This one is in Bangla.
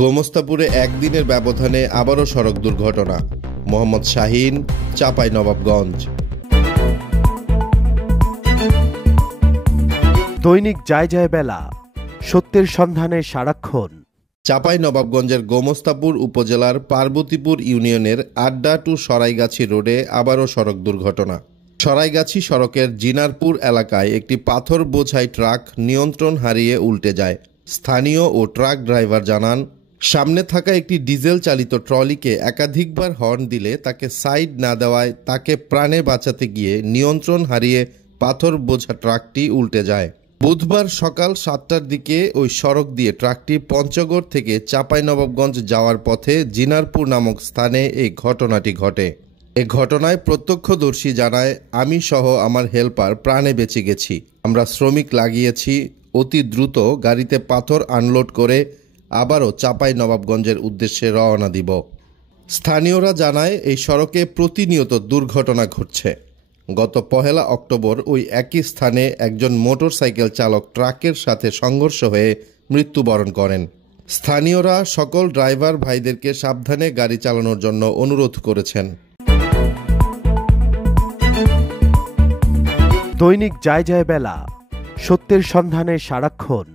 গোমস্তাপুরে একদিনের ব্যবধানে আবারও সড়ক দুর্ঘটনা। মোহাম্মদ শাহীন, চাঁপাইনবাবগঞ্জ। দৈনিক যায় যায় বেলা, সত্যের সন্ধানে সারাক্ষণ। চাঁপাইনবাবগঞ্জের গোমস্তাপুর উপজেলার পার্বতীপুর ইউনিয়নের আড্ডা টু সরাইগাছি রোডে আবারও সড়ক দুর্ঘটনা। সরাইগাছি সড়কের জিনারপুর এলাকায় একটি পাথর বোঝাই ট্রাক নিয়ন্ত্রণ হারিয়ে উল্টে যায়। স্থানীয় ও ট্রাক ড্রাইভার জানান, সামনে থাকা একটি ডিজেল চালিত ট্রলিকে একাধিকবার হর্ন দিলে তাকে সাইড না দেওয়ায় তাকে প্রাণে বাঁচাতে গিয়ে নিয়ন্ত্রণ হারিয়ে পাথর বোঝা ট্রাকটি উল্টে যায়। বুধবার সকাল 7টার দিকে ওই সড়ক দিয়ে ট্রাকটি পঞ্চগড় থেকে চাঁপাইনবাবগঞ্জ যাওয়ার পথে জিনারপুর নামক স্থানে এই ঘটনাটি ঘটে। এ ঘটনায় প্রত্যক্ষদর্শী জানায়, আমি সহ আমার হেল্পার প্রাণে বেঁচে গেছি। আমরা শ্রমিক লাগিয়েছি। অতি দ্রুত গাড়িতে পাথর আনলোড করে আবারও চাঁপাইনবাবগঞ্জের উদ্দেশ্যে রওনা দিব। স্থানীয়রা জানায়, এই সড়কে প্রতিনিয়ত দুর্ঘটনা ঘটছে। গত 1 অক্টোবর ওই একই স্থানে একজন মোটরসাইকেল চালক ট্রাকের সাথে সংঘর্ষ হয়ে মৃত্যুবরণ করেন। স্থানীয়রা সকল ড্রাইভার ভাইদেরকে সাবধানে গাড়ি চালানোর জন্য অনুরোধ করেছেন। দৈনিক যায় যায় বেলা, সত্যের সন্ধানে সারাক্ষণ।